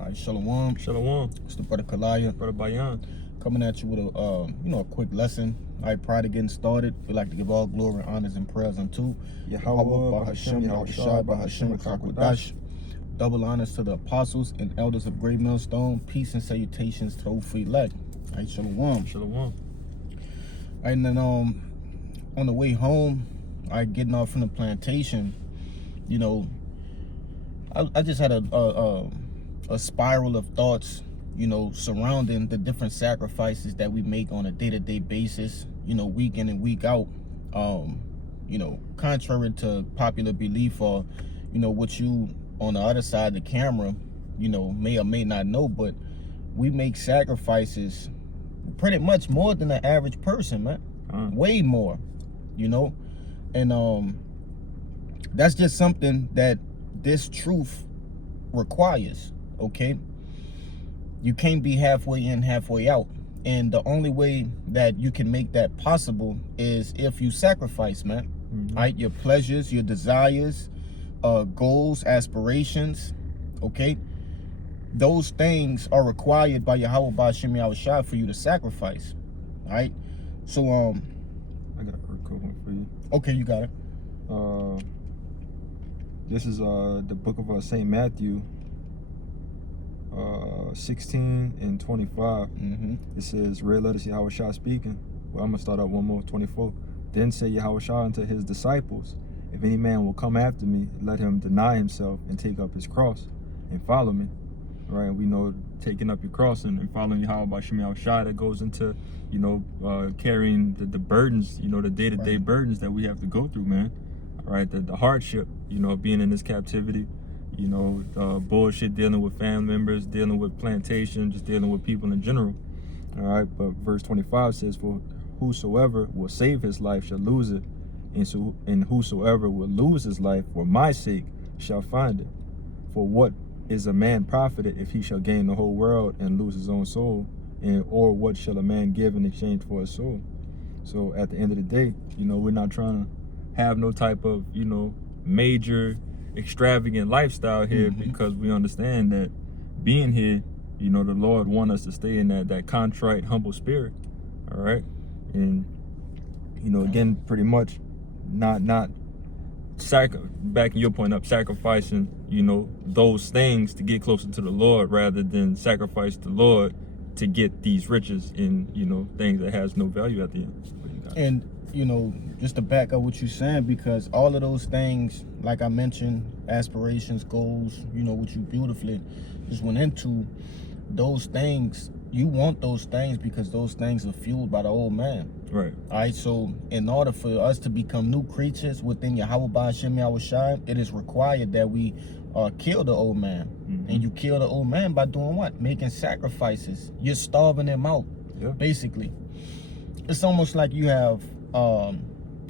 All right, Shalom. Shalom. It's the brother Kalaya. Brother Bayan. Coming at you with a quick lesson. All right, prior to getting started, we'd like to give all glory, honors, and prayers unto Yahweh, Bahashem, Yahushua, Bahashem, Kakwadash. Double honors to the apostles and elders of Great Millstone. Peace and salutations to the free elect. All right, Shalom. Shalom. All right, and then on the way home, getting off from the plantation, I just had a spiral of thoughts, surrounding the different sacrifices that we make on a day-to-day basis, week in and week out. Contrary to popular belief or, what you on the other side of the camera, may or may not know, but we make sacrifices pretty much more than the average person, man. Way more, and that's just something that this truth requires, okay? You can't be halfway in, halfway out. And the only way that you can make that possible is if you sacrifice, man. Right? Your pleasures, your desires, goals, aspirations, okay? Those things are required by Yahweh Bahashem Yahushua for you to sacrifice. All right? So, I got a quick one for you. Okay, you got it. This is the book of St. Matthew, 16 and 25. It says, "Red letters Yahushua speaking." Well, I'm gonna start out one more, 24. "Then said Yahushua unto his disciples, If any man will come after me, let him deny himself and take up his cross and follow me." Right? We know taking up your cross and following Yahweh Bahashem Yahushua, that goes into, carrying the burdens, the day-to-day burdens that we have to go through, man. All right, the hardship, being in this captivity, bullshit, dealing with family members, dealing with plantation, just dealing with people in general. All right, but verse 25 says, "For whosoever will save his life shall lose it, and whosoever will lose his life for my sake shall find it. For what is a man profited if he shall gain the whole world and lose his own soul? Or what shall a man give in exchange for his soul?" So at the end of the day, we're not trying to have no type of, major extravagant lifestyle here, because we understand that being here, the Lord wants us to stay in that contrite, humble spirit. All right. And, again, pretty much not backing your point up, sacrificing, those things to get closer to the Lord rather than sacrifice the Lord to get these riches in, things that has no value at the end. And, just to back up what you're saying, because all of those things, like I mentioned, aspirations, goals, what you beautifully just went into, those things, you want those things because those things are fueled by the old man. Right. All right, so in order for us to become new creatures within Yahweh Bahashem Yahushua, it is required that we kill the old man. And you kill the old man by doing what? Making sacrifices. You're starving him out, basically. It's almost like you have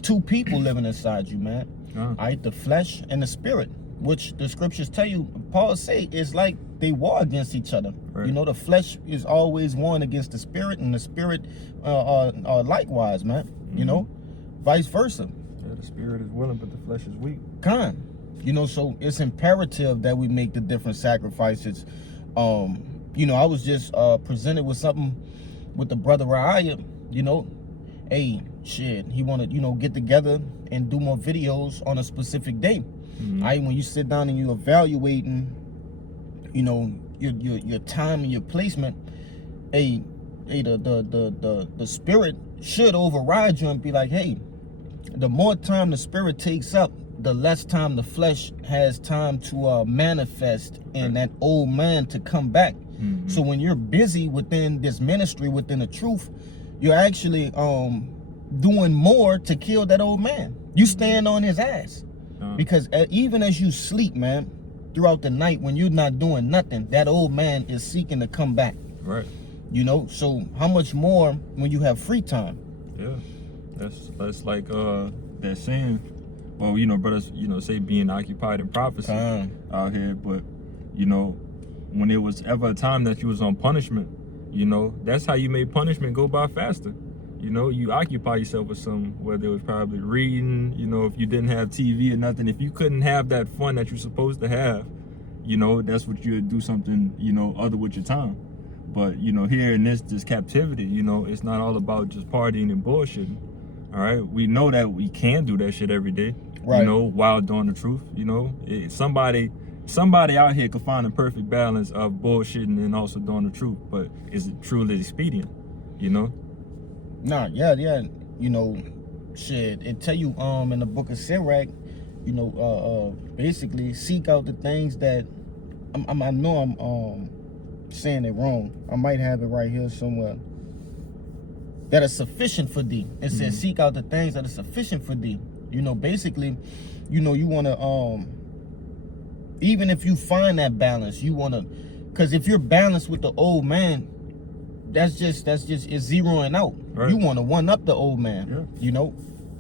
two people living inside you, man. All right, the flesh and the spirit, which the scriptures tell you, Paul say, is like they war against each other. Right. The flesh is always warring against the spirit, and the spirit likewise, man. Vice versa. Yeah, the spirit is willing, but the flesh is weak. So it's imperative that we make the different sacrifices. I was just presented with something with the brother Raya, hey, shit, he wanted, get together and do more videos on a specific day. When you sit down and you evaluating, your time and your placement, the spirit should override you and be like, hey, the more time the spirit takes up, the less time the flesh has time to manifest and that old man to come back. So when you're busy within this ministry, within the truth, you're actually doing more to kill that old man. You stand on his ass. Because even as you sleep, man, throughout the night, when you're not doing nothing, that old man is seeking to come back. Right. So how much more when you have free time? Yeah. That's like that saying, well, brothers, say being occupied in prophecy out here, but when there was ever a time that you was on punishment, that's how you made punishment go by faster. You occupy yourself with something, whether it was probably reading, if you didn't have TV or nothing, if you couldn't have that fun that you're supposed to have, you know, that's what you would do something, you know, other with your time. But, you know, here in this captivity, you know, it's not all about just partying and bullshitting. All right. We know that we can do that shit every day, right, you know, while doing the truth. You know, somebody out here could find a perfect balance of bullshitting and also doing the truth. But is it truly expedient? You know? Nah, yeah. You know, shit. It tell you in the book of Sirach, you know, basically seek out the things that I know I'm saying it wrong. I might have it right here somewhere. That are sufficient for thee. It says seek out the things that are sufficient for thee. You know, basically, you know, you want to even if you find that balance, you want to, because if you're balanced with the old man, that's just it's zeroing out. Right. You want to one up the old man. Yeah. You know,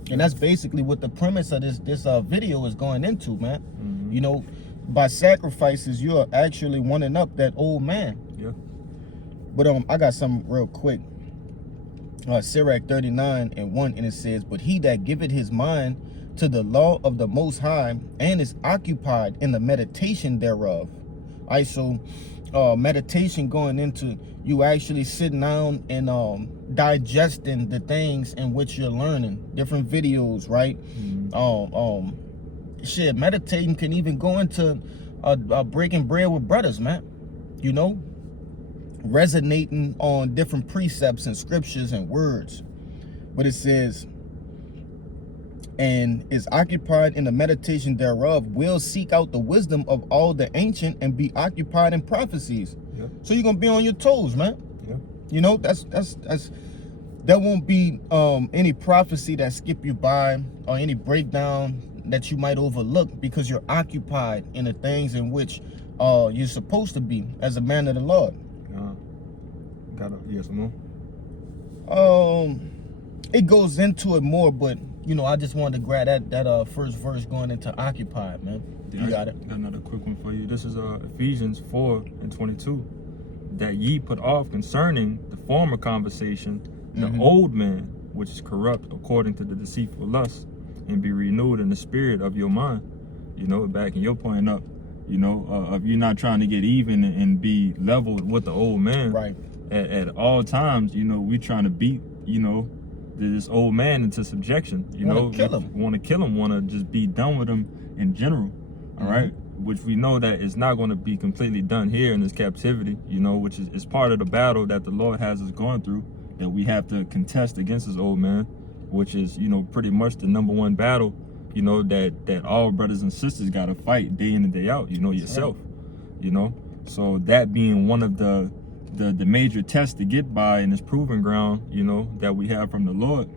and that's basically what the premise of this video is going into, man. You know, by sacrifices, you're actually one up that old man. Yeah. But I got something real quick. Sirach 39:1, and it says, but he that giveth his mind to the law of the Most High and is occupied in the meditation thereof. All right, so meditation going into you actually sitting down and digesting the things in which you're learning, different videos, right? Shit, meditating can even go into breaking bread with brothers, man. You know, resonating on different precepts and scriptures and words. But it says, and is occupied in the meditation thereof, will seek out the wisdom of all the ancient and be occupied in prophecies. Yeah. So you're gonna be on your toes, man. Yeah. You know, that's there won't be any prophecy that skip you by or any breakdown that you might overlook, because you're occupied in the things in which you're supposed to be as a man of the Lord. Yes, more. It goes into it more, but you know, I just wanted to grab that first verse going into occupied, man. Yeah, You got it. Got another quick one for you. This is Ephesians 4:22. That ye put off concerning the former conversation, the old man, which is corrupt according to the deceitful lust, and be renewed in the spirit of your mind. You know, backing your point up, you know, of you not trying to get even and be leveled with the old man. Right. At all times, you know, we trying to beat, you know, this old man into subjection. You Want to kill him. Want to just be done with him in general. All right. Which we know that it's not going to be completely done here in this captivity, you know, which is part of the battle that the Lord has us going through, that we have to contest against this old man, which is, you know, pretty much the #1 battle, you know, that all brothers and sisters got to fight day in and day out, you know, yourself, you know. So that being one of the major tests to get by in this proving ground, you know, that we have from the Lord,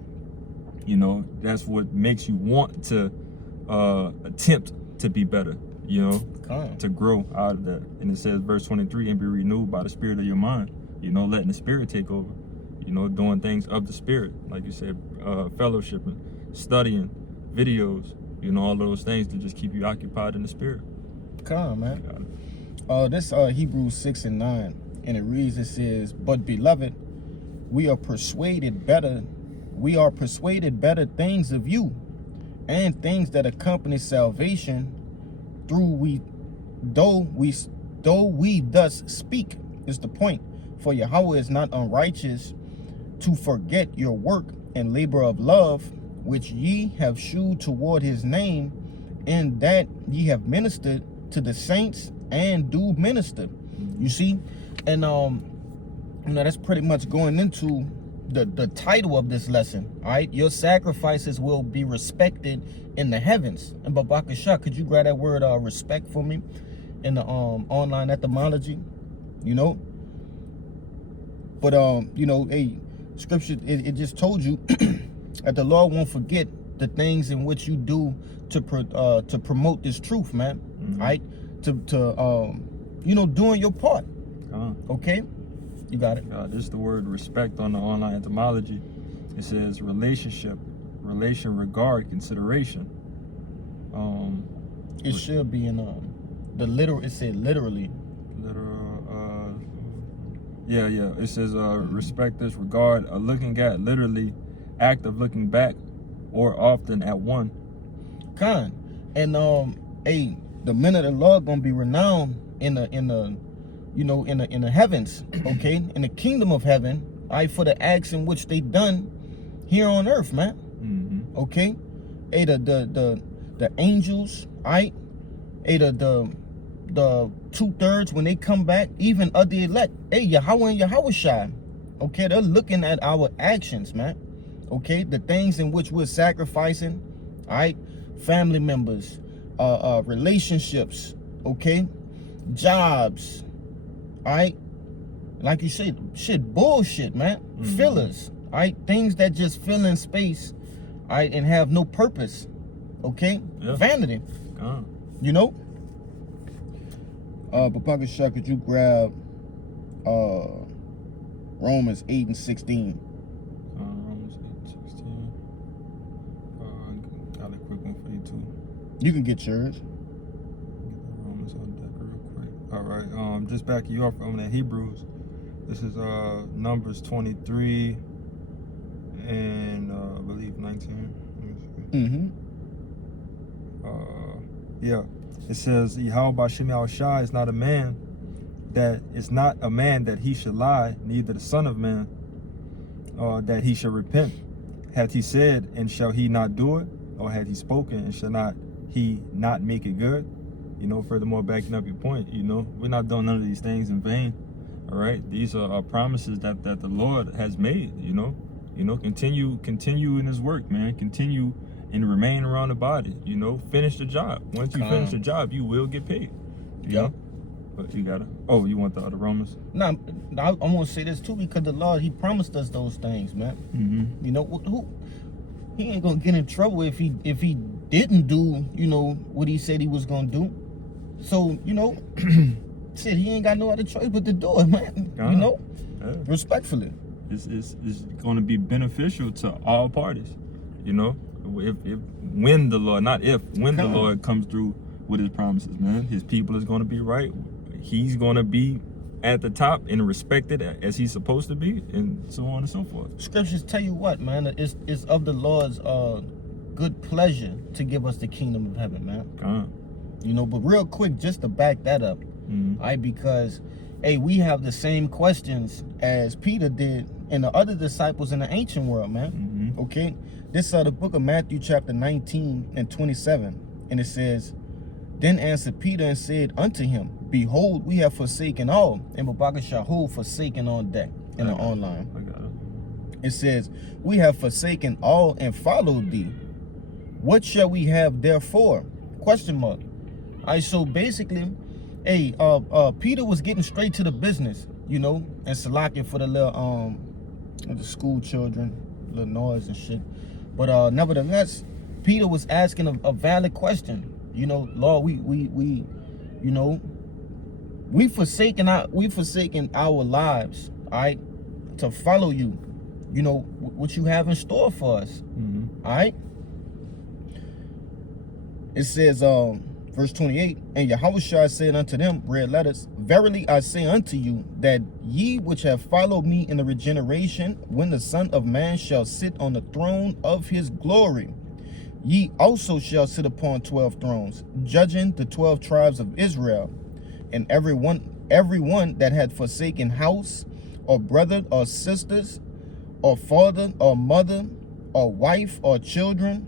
you know, that's what makes you want to attempt to be better, you know, to grow out of that. And it says, verse 23, and be renewed by the spirit of your mind, you know, letting the spirit take over, you know, doing things of the spirit, like you said, fellowshipping, studying, videos, you know, all of those things to just keep you occupied in the spirit. Man. This Hebrews 6:9, and it reads, it says, but beloved, we are persuaded better things of you, and things that accompany salvation, though we thus speak, is the point. For Yahweh is not unrighteous to forget your work and labor of love, which ye have shewed toward his name, and that ye have ministered to the saints and do minister. You see? And you know, that's pretty much going into the title of this lesson. All right, your sacrifices will be respected in the heavens. And Babakasha, could you grab that word respect for me in the online etymology? You know, but you know, hey, scripture it just told you that the Lord won't forget the things in which you do to promote this truth, man. All right, to you know, doing your part. Okay, you got it. This is the word respect on the online etymology. It says relationship, relation, regard, consideration. It should be in the literal. It said literally. Yeah. It says respect this, regard, looking at, literally, act of looking back, or often at one. And hey, the men of the Lord gonna be renowned in the heavens, okay, in the kingdom of heaven, all right, for the acts in which they done here on earth, man. Mm-hmm. Okay, hey, the angels, all right, hey, the 2/3 when they come back, even of the elect, hey, Yahweh and Yahushua, okay, they're looking at our actions, man. Okay, the things in which we're sacrificing, all right, family members, relationships, okay, jobs, all right, like you said, shit, bullshit, man, fillers, all right, things that just fill in space, all right, and have no purpose, okay, vanity, you know. Papa Shah, could you grab Romans 8 and 16? Romans 8:16. Got a quick one for you too. You can get yours. Get the Romans on deck real quick. All right. Just back you up on the Hebrews. This is Numbers 23 and I believe 19. Mm-hmm. Yeah. It says Yahweh B'Shem Yahushua is not a man that he should lie, neither the son of man that he should repent. Hath he said, and shall he not do it? Or had he spoken, and shall he not make it good? You know, furthermore, backing up your point, you know, we're not doing none of these things in vain. All right, these are promises that the Lord has made. You know, continue in His work, man. Continue and remain around the body. You know, finish the job. Once you finish the job, you will get paid. You know? But you gotta. Oh, you want the other Romans? No, I want to say this too, because the Lord, He promised us those things, man. Mm-hmm. You know, who He ain't gonna get in trouble if he didn't do, you know, what He said He was gonna do. So, you know, shit, He ain't got no other choice but to do it, man. You know, respectfully. It's going to be beneficial to all parties. You know, when the Lord comes through with His promises, man, His people is going to be right. He's going to be at the top and respected as He's supposed to be, and so on and so forth. Scriptures tell you what, man, it's of the Lord's good pleasure to give us the kingdom of heaven, man. You know, but real quick, just to back that up, because hey, we have the same questions as Peter did and the other disciples in the ancient world, man. Okay, this the book of Matthew chapter 19 and 27, and it says, then answered Peter and said unto him, behold, we have forsaken all, and Babaka Shahu forsaken on deck in the online. I got it. It says, we have forsaken all and followed thee. What shall we have therefore? Question mark. All right, so basically, hey, Peter was getting straight to the business, you know, and Salakia for the little the school children, little noise and shit. But nevertheless, Peter was asking a valid question. You know, Lord, we you know, we forsaken our lives, all right, to follow you. You know what you have in store for us. All right. It says, verse 28, and Yahushua said unto them, red letters, verily I say unto you, that ye which have followed me in the regeneration, when the Son of Man shall sit on the throne of his glory, ye also shall sit upon 12 thrones, judging the 12 tribes of Israel. And every one that had forsaken house, or brother, or sisters, or father, or mother, or wife, or children,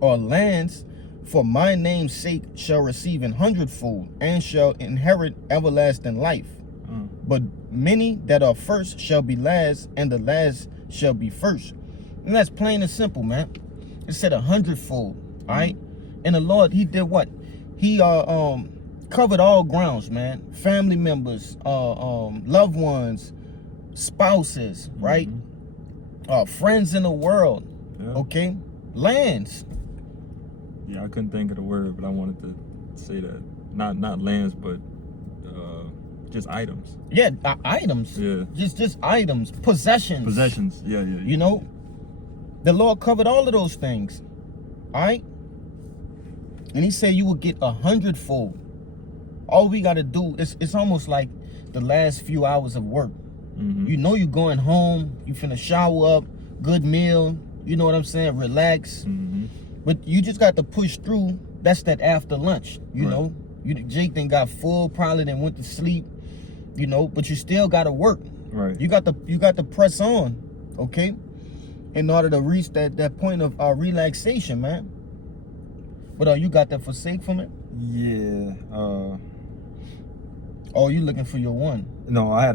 or lands, for my name's sake shall receive 100-fold, and shall inherit everlasting life. But many that are first shall be last, and the last shall be first. And that's plain and simple, man. It said 100-fold, all right? And the Lord, He did what? He covered all grounds, man. Family members, loved ones, spouses, right? Friends in the world, okay? Lands. Yeah, I couldn't think of the word, but I wanted to say that. Not lands, but just items. Yeah, items. Yeah. Just items, possessions. Possessions. Yeah. You know, the Lord covered all of those things. All right. And He said you will get 100-fold. All we got to do is, it's almost like the last few hours of work. You know, you're going home, you finna shower up, good meal, you know what I'm saying, relax. But you just got to push through. That's that after lunch, you know. Jake then got full, probably then went to sleep, you know. But you still got to work. Right. You got to press on, okay, in order to reach that point of relaxation, man. But you got that forsake from it? Yeah. Oh, you looking for your one? No, I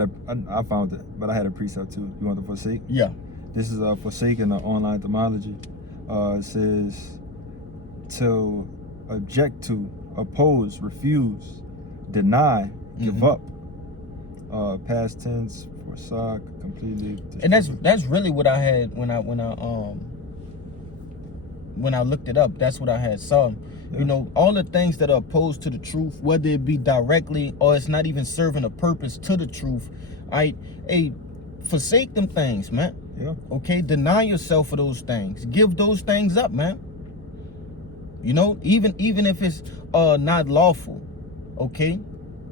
found it, but I had a precept too. You want the forsake? Yeah. This is forsaking the online etymology. It says to object to, oppose, refuse, deny, give up. Past tense, forsook, completely. And that's really what I had when I looked it up. That's what I had saw. Yeah. You know, all the things that are opposed to the truth, whether it be directly or it's not even serving a purpose to the truth, forsake them things, man. Yeah. Okay, deny yourself of those things. Give those things up, man. You know, even if it's not lawful, okay.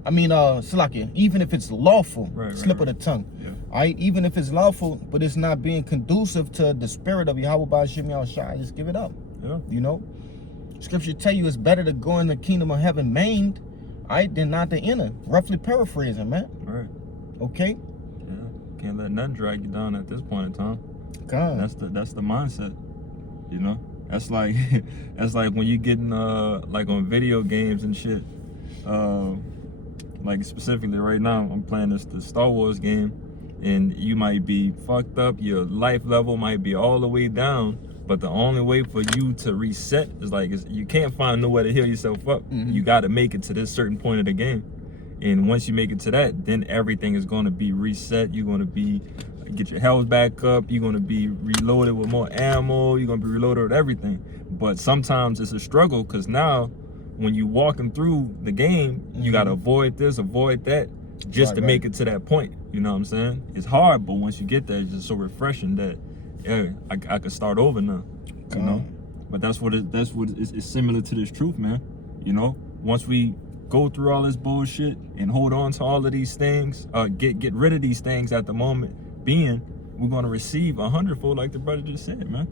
I mean, Salakia, even if it's lawful, slip of the tongue. Yeah. All right, even if it's lawful, but it's not being conducive to the spirit of Yahweh B'Shem Yahushua, just give it up. Yeah. You know, Scripture tell you it's better to go in the kingdom of heaven maimed, all right, than not to enter. Roughly paraphrasing, man. Right. Okay. Yeah. Can't let nothing drag you down at this point in time. God. That's the mindset. You know, that's like when you getting like on video games and shit. Like specifically right now, I'm playing the Star Wars game, and you might be fucked up. Your life level might be all the way down, but the only way for you to reset is you can't find nowhere to heal yourself up. Mm-hmm. You got to make it to this certain point of the game, and once you make it to that, then everything is going to be reset. You're going to get your health back up. You're going to be reloaded with more ammo. You're going to be reloaded with everything. But sometimes it's a struggle because now, when you walking through the game, you gotta avoid this, avoid that, just to make it to that point. You know what I'm saying? It's hard, but once you get there, it's just so refreshing that, yeah, I could start over now. You know? But that's what it's similar to this truth, man. You know, once we go through all this bullshit and hold on to all of these things, get rid of these things at the moment being, we're gonna receive 100-fold, like the brother just said, man.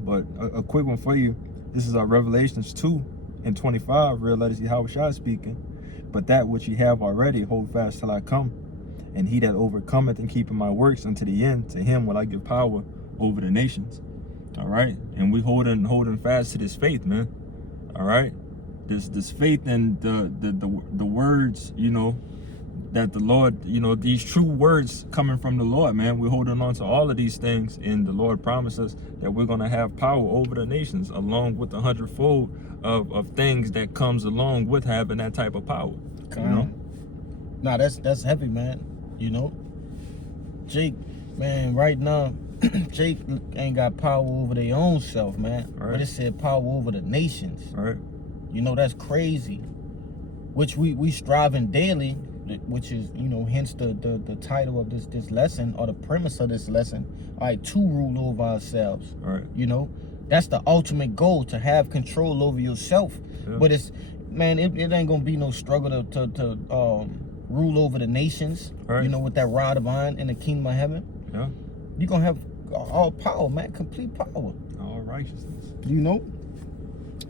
But a quick one for you. This is our Revelations 2:25, real letters Yahushua speaking. But that which ye have already, hold fast till I come. And he that overcometh and keepeth my works unto the end, to him will I give power over the nations. All right, and we holding fast to this faith, man. All right, this faith in the words, you know, that the Lord, you know, these true words coming from the Lord, man. We're holding on to all of these things, and the Lord promises that we're gonna have power over the nations, along with the 100-fold of things that comes along with having that type of power. You know? Nah, that's heavy, man. You know, Jake, man, right now, Jake ain't got power over their own self, man. Right. But it said power over the nations. Right. You know, that's crazy. Which we striving daily, which is, you know, hence the title of this lesson, or the premise of this lesson, all right, to rule over ourselves. Right. You know, that's the ultimate goal, to have control over yourself. Yeah. But it's, man, it ain't gonna be no struggle to rule over the nations. Right. You know, with that rod of iron in the kingdom of heaven. Yeah. You're gonna have all power, man, complete power. All righteousness. You know?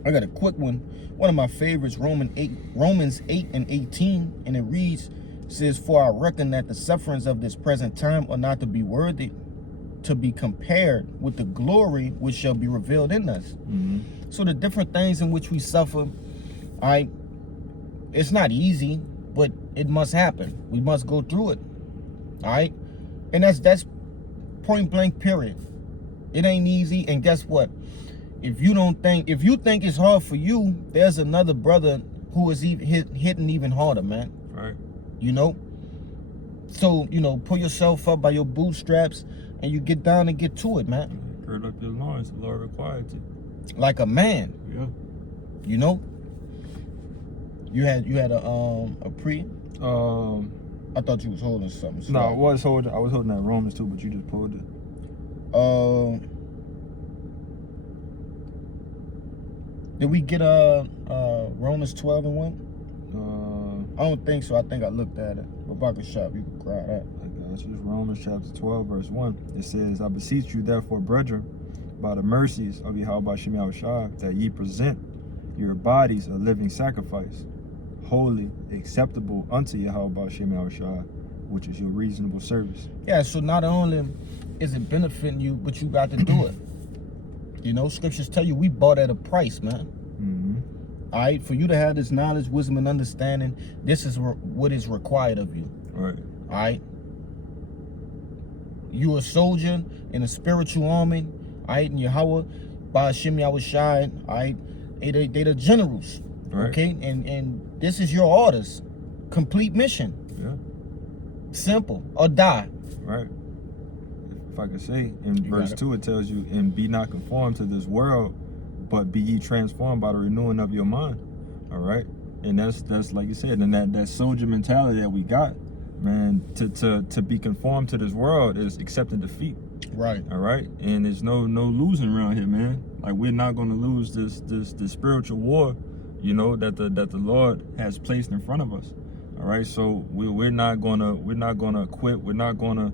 I got a quick one. One of my favorites, Romans 8:18, and it reads, says, "For I reckon that the sufferings of this present time are not to be worthy to be compared with the glory which shall be revealed in us." Mm-hmm. So the different things in which we suffer, it's not easy, but it must happen. We must go through it. All right? And that's point blank, period. It ain't easy. And guess what? If you think it's hard for you, there's another brother who is even hitting even harder, man. Right. You know? So, you know, pull yourself up by your bootstraps and you get down and get to it, man. Gird up your loins, the Lord required to. Like a man. Yeah. You know? You had a pre? I thought you was holding something. So no, I was holding that Romans too, but you just pulled it. Did we get Romans 12:1? I don't think so. I think I looked at it. Rebecca Shop, you can grab that. I got you. Romans chapter 12, verse 1. It says, "I beseech you, therefore, brethren, by the mercies of Yahweh Shem Yahushua, that ye present your bodies a living sacrifice, holy, acceptable unto Yahweh Shem Yahushua, which is your reasonable service. Yeah, so not only is it benefiting you, but you got to do it. You know, scriptures tell you we bought at a price, man. Mm-hmm. All right, for you to have this knowledge, wisdom, and understanding, this is what is required of you. Right. All right. You a soldier in a spiritual army, all right, and Yahweh, by Hashem Yahushua, all right, they the generals, Right. okay, and this is your orders, complete mission, Yeah. simple, or die. Right. If I could say, in You verse got it. 2, it tells you, and be not conformed to this world, but be ye transformed by the renewing of your mind. All right. And that's like you said, and that soldier mentality that we got, man, to be conformed to this world is accepting defeat. Right. All right. And there's no losing around here, man. Like, we're not gonna lose this spiritual war, you know, that the Lord has placed in front of us. All right. So we're not gonna quit. We're not gonna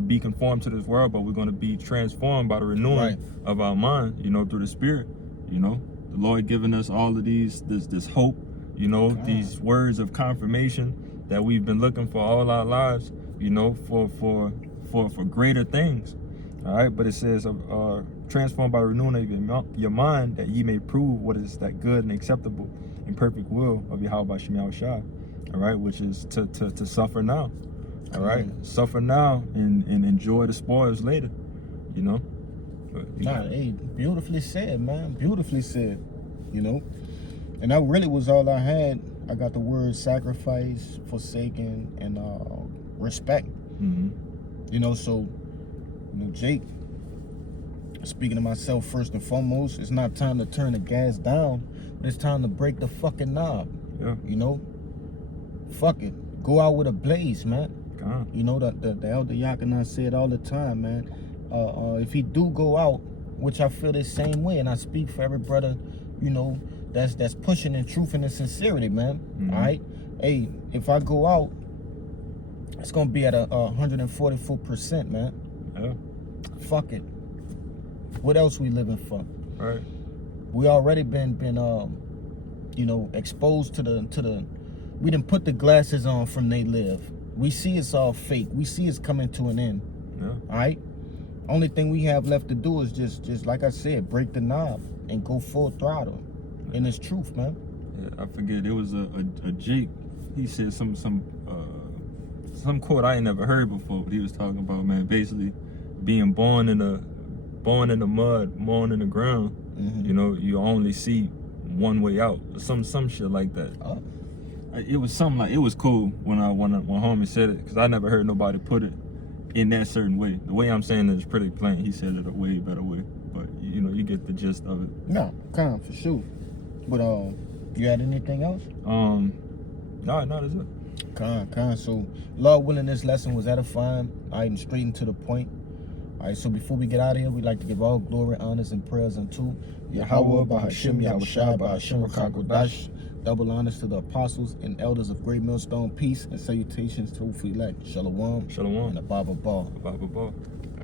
be conformed to this world, but we're gonna be transformed by the renewing Right. of our mind, you know, through the Spirit. You know, the Lord giving us all of this hope, you know, God. these words of confirmation that we've been looking for all our lives, you know, for greater things. All right, but it says, transformed by the renewing of your mind, that ye may prove what is that good and acceptable and perfect will of Yahweh Shem Yahushua. All right, which is to suffer now. All right, suffer now and enjoy the spoils later. You know. But, Nah, hey, beautifully said, man. Beautifully said. You know, and that really was all I had. I got the word sacrifice, forsaken, and respect. Mm-hmm. You know, so, you know, Jake, speaking to myself first and foremost, it's not time to turn the gas down, but it's time to break the fucking knob. Yeah. You know, fuck it, go out with a blaze, man. God. You know, the elder Yakana said all the time, man. If he do go out, which I feel the same way, and I speak for every brother, you know, that's pushing in truth and in sincerity, man. Mhm. All right, hey, if I go out, it's gonna be at a 144%, man. Yeah. Fuck it. What else we living for? Right. We already been you know, exposed to the. We didn't put the glasses on from they live. We see it's all fake. We see it's coming to an end. Yeah. All right. Only thing we have left to do is just like I said, break the knob and go full throttle. And it's truth, man. Yeah, I forget, it was a Jake. He said some quote I ain't never heard before, but he was talking about, man, basically being born in the mud, born in the ground. Mm-hmm. You know, you only see one way out. Some shit like that. Oh. It was something like, it was cool when homie said it, because I never heard nobody put it in that certain way. The way I'm saying it is pretty plain. He said it a way better way, but you know, you get the gist of it. No, kind for sure. But you had anything else? No, that's it. Con. So, Lord willing, this lesson was edifying. I'm straight and to the point. All right, so before we get out of here, we'd like to give all glory, honors, and prayers unto Yahweh, by Hashem Yahushua, by Hashem Rakakodash. Double honors to the apostles and elders of Great Millstone. Peace and salutations to Elect. Shalom. Shalom. And a Baba Ball. Baba Ball.